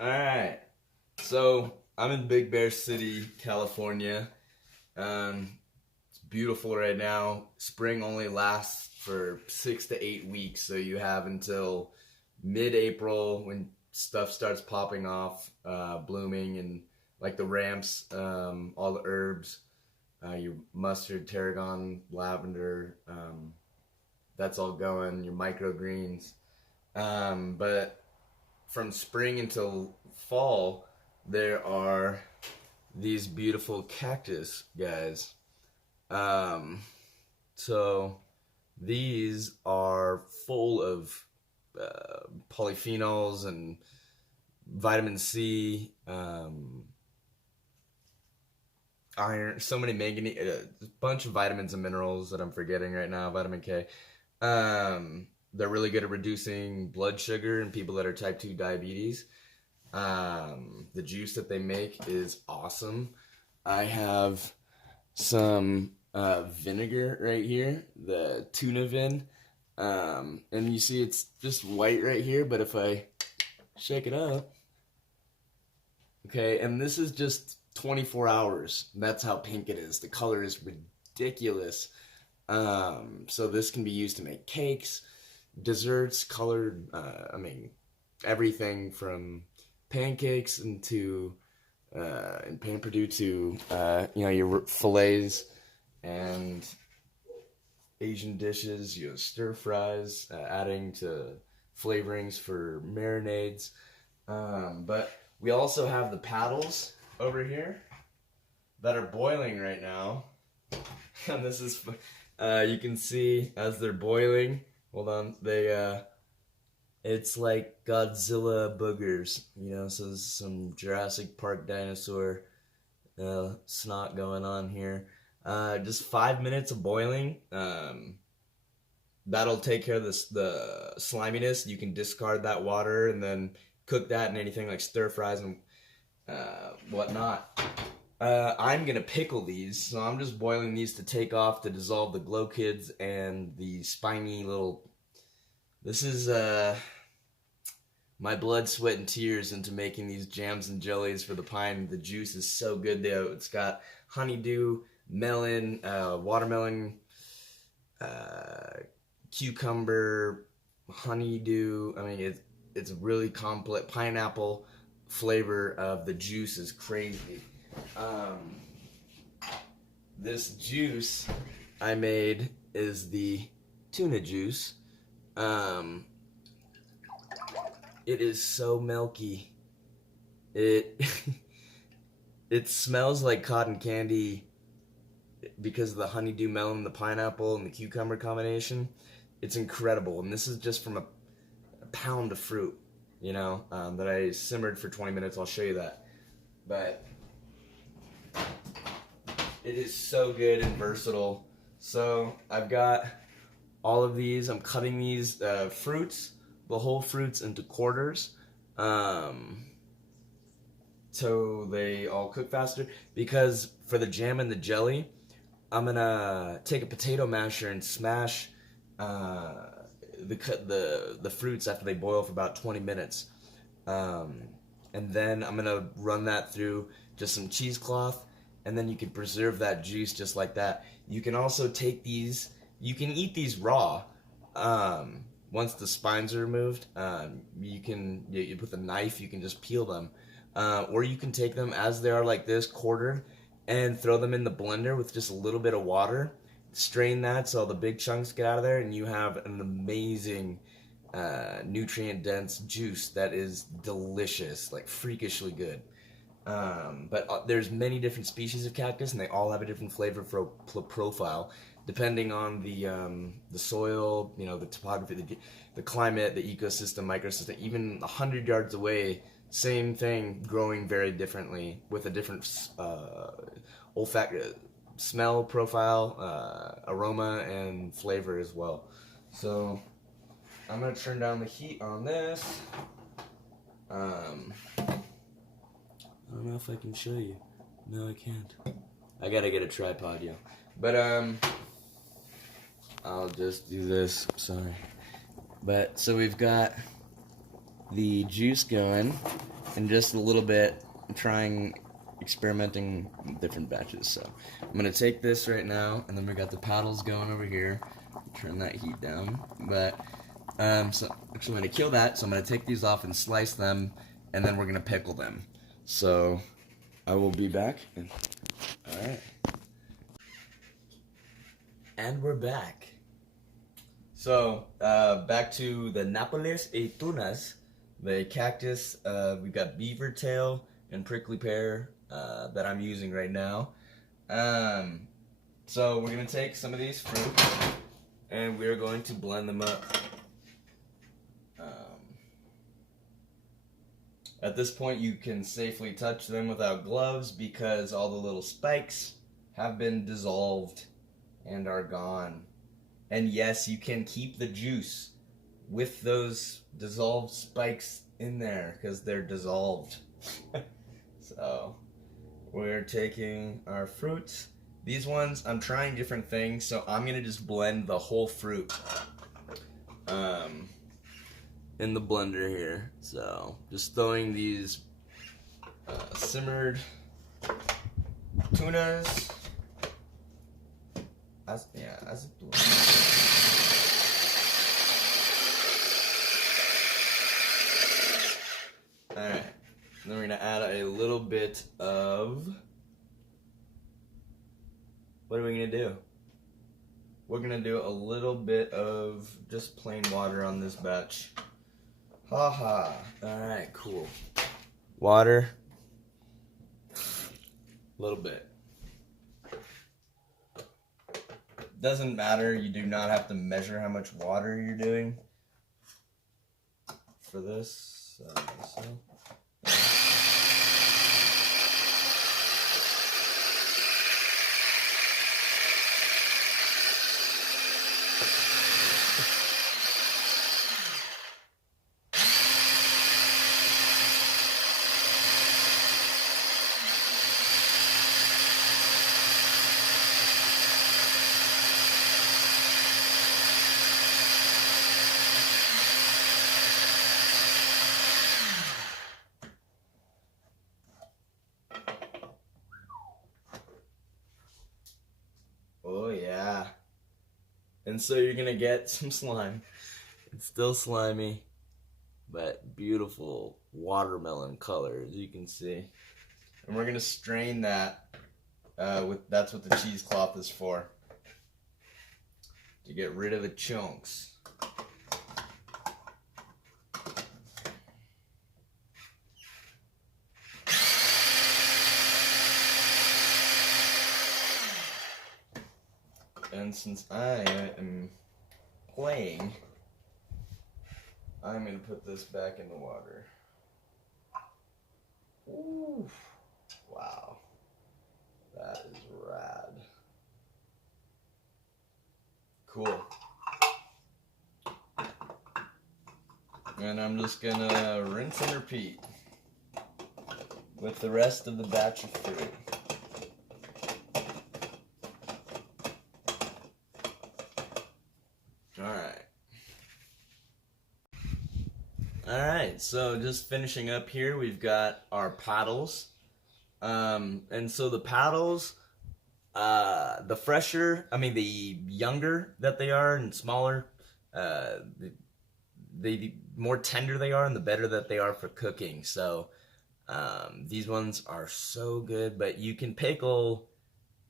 Alright, so I'm in Big Bear City, California. It's beautiful right now. Spring only lasts for 6 to 8 weeks, so you have until mid-April when stuff starts popping off, blooming, and like the ramps, all the herbs, your mustard, tarragon, lavender, that's all going, your microgreens. But from spring until fall, there are these beautiful cactus guys. Um, so these are full of polyphenols and vitamin C, iron, so many manganese, a bunch of vitamins and minerals that I'm forgetting right now, vitamin K. They're really good at reducing blood sugar in people that are type 2 diabetes. The juice that they make is awesome. I have some vinegar right here, the tuna vin. And you see it's just white right here, but if I shake it up, okay, and this is just 24 hours. That's how pink it is. The color is ridiculous. So this can be used to make cakes, desserts, colored, everything from pancakes into in pan purdue to your fillets and Asian dishes, stir fries, adding to flavorings for marinades. But we also have the paddles over here that are boiling right now. And this is, you can see as they're boiling, hold on, it's like Godzilla boogers, so there's some Jurassic Park dinosaur snot going on here. Just 5 minutes of boiling. That'll take care of the sliminess. You can discard that water and then cook that in anything like stir fries and whatnot. I'm gonna pickle these, so I'm just boiling these to take off to dissolve the glow kids and the spiny little. This is my blood, sweat, and tears into making these jams and jellies for the pine. The juice is so good though. It's got honeydew, melon, watermelon, cucumber, honeydew. It's really complex. Pineapple flavor of the juice is crazy. This juice I made is the tuna juice. It is so milky. It it smells like cotton candy because of the honeydew melon, the pineapple, and the cucumber combination. It's incredible, and this is just from a pound of fruit, that I simmered for 20 minutes. I'll show you that. But it is so good and versatile. So I've got all of these. I'm cutting these fruits, the whole fruits, into quarters, so they all cook faster. Because for the jam and the jelly, I'm gonna take a potato masher and smash the fruits after they boil for about 20 minutes, and then I'm gonna run that through just some cheesecloth, and then you can preserve that juice just like that. You can also take these. You can eat these raw. Once the spines are removed, you with a knife, you can just peel them, or you can take them as they are like this, quartered, and throw them in the blender with just a little bit of water. Strain that so all the big chunks get out of there, and you have an amazing nutrient-dense juice that is delicious, like freakishly good. But there's many different species of cactus, and they all have a different flavor profile, depending on the soil, the topography, the climate, the ecosystem, microsystem. Even 100 yards away, same thing, growing very differently with a different smell profile, aroma, and flavor as well. So I'm gonna turn down the heat on this. I don't know if I can show you. No, I can't. I gotta get a tripod, yo. But I'll just do this. Sorry. But so we've got the juice going. in just a little bit, experimenting with different batches. So I'm going to take this right now, and then we got the paddles going over here. Turn that heat down. But, so actually I'm going to kill that, so I'm going to take these off and slice them, and then we're going to pickle them. So I will be back. Alright. And we're back. So, back to the Nápoles y Tunas, the cactus. We've got Beavertail and prickly pear that I'm using right now. So we're going to take some of these fruit and we're going to blend them up. At this point you can safely touch them without gloves because all the little spikes have been dissolved and are gone. And yes, you can keep the juice with those dissolved spikes in there because they're dissolved. So we're taking our fruits. These ones, I'm trying different things, so I'm gonna just blend the whole fruit in the blender here. So just throwing these simmered tunas as alright, then we're gonna add a little bit of, what are we gonna do? We're gonna do a little bit of just plain water on this batch. Haha. Alright, cool. Water. A little bit. Doesn't matter, you do not have to measure how much water you're doing for this. Oh yeah. And so you're gonna get some slime. It's still slimy, but beautiful watermelon color, as you can see. And we're gonna strain that. That's what the cheesecloth is for. To get rid of the chunks. And since I am playing, I'm going to put this back in the water. Ooh, wow. That is rad. Cool. And I'm just going to rinse and repeat with the rest of the batch of fruit. Alright, so just finishing up here, we've got our paddles. And so the paddles, the younger that they are and smaller, the more tender they are and the better that they are for cooking. So these ones are so good, but you can pickle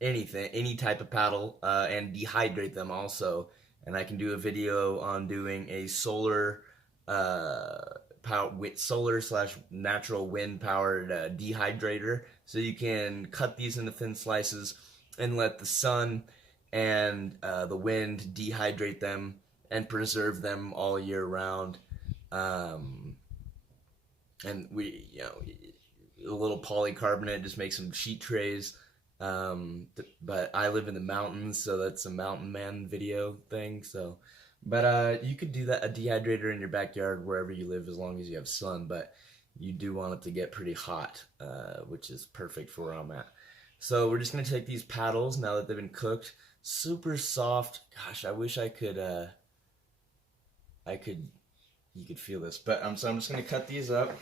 anything, any type of paddle, and dehydrate them also. And I can do a video on doing a solar /natural wind powered dehydrator, so you can cut these into thin slices and let the sun and the wind dehydrate them and preserve them all year round. And we, a little polycarbonate, just make some sheet trays. But I live in the mountains, so that's a mountain man video thing. So, but you could do that, a dehydrator in your backyard wherever you live, as long as you have sun. But you do want it to get pretty hot, which is perfect for where I'm at. So we're just gonna take these paddles now that they've been cooked, super soft. Gosh, I wish I could. You could feel this, but so I'm just gonna cut these up.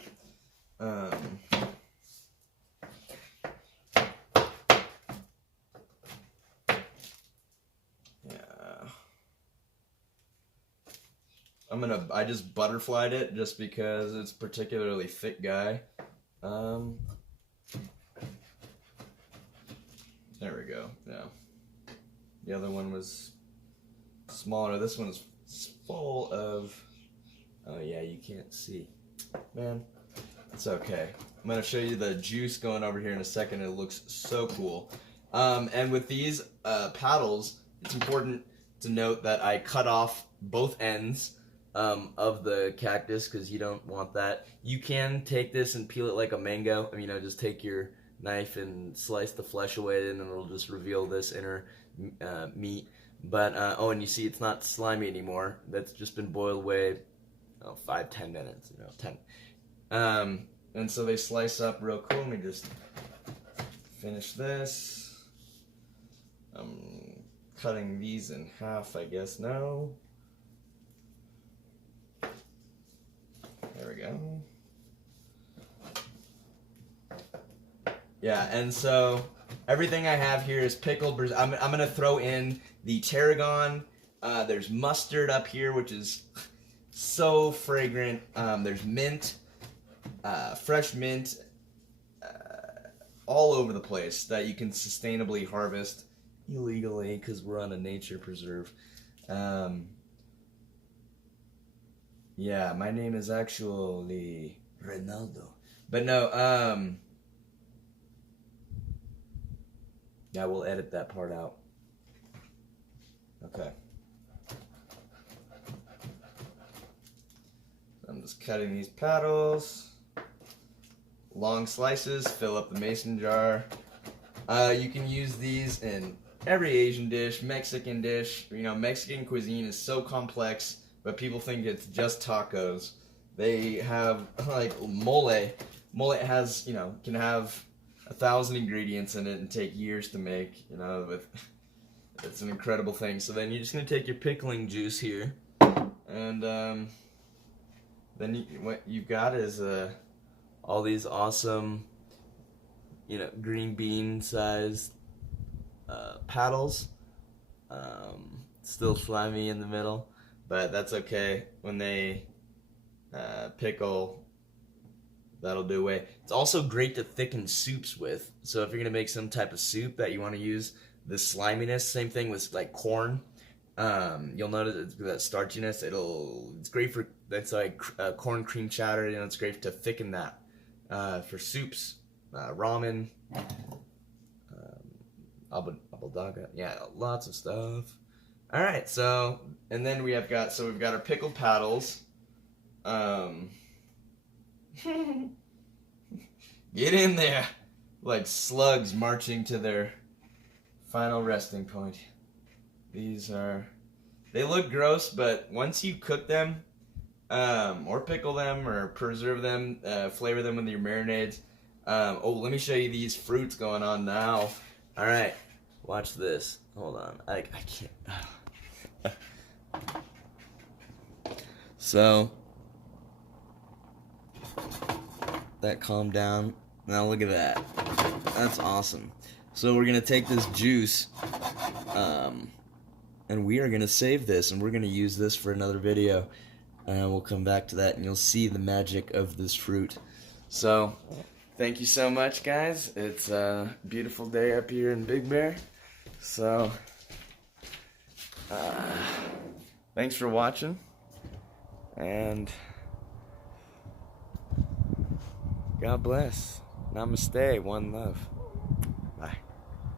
I just butterflied it just because it's a particularly thick guy. There we go. Yeah. The other one was smaller. This one is full of... Oh yeah, you can't see. Man, it's okay. I'm going to show you the juice going over here in a second. It looks so cool. And with these paddles, it's important to note that I cut off both ends of the cactus because you don't want that. You can take this and peel it like a mango. I mean, just take your knife and slice the flesh away, and it'll just reveal this inner meat. But oh, and you see it's not slimy anymore. That's just been boiled away 5-10 minutes, 10. And so they slice up real cool. Let me just finish this. I'm cutting these in half, I guess now. There we go. Yeah, and so everything I have here is pickled. I'm going to throw in the tarragon. There's mustard up here, which is so fragrant. There's mint, fresh mint, all over the place that you can sustainably harvest illegally because we're on a nature preserve. Yeah, my name is actually Ronaldo. But no, yeah, we'll edit that part out. Okay. I'm just cutting these paddles. Long slices, fill up the mason jar. You can use these in every Asian dish, Mexican dish. Mexican cuisine is so complex, but people think it's just tacos. They have, like, mole. Mole has, can have 1,000 ingredients in it and take years to make, it's an incredible thing. So then you're just going to take your pickling juice here, and then what you've got is all these awesome, green bean sized paddles. Still slimy in the middle, but that's okay. When they pickle, that'll do away. It's also great to thicken soups with. So if you're gonna make some type of soup that you want to use this sliminess, same thing with like corn. You'll notice that starchiness. It's great for, that's like corn cream chowder. It's great to thicken that for soups, ramen, abuldaga. Yeah, lots of stuff. All right, so and then we've got our pickled paddles. Get in there, like slugs marching to their final resting point. They look gross, but once you cook them, or pickle them, or preserve them, flavor them with your marinades. Oh, let me show you these fruits going on now. All right, watch this. Hold on, I can't. So that calmed down. Now look at that. That's awesome. So we're gonna take this juice, and we are gonna save this, and we're gonna use this for another video. And we'll come back to that, and you'll see the magic of this fruit. So, thank you so much, guys. It's a beautiful day up here in Big Bear. So, thanks for watching, and God bless. Namaste. One love.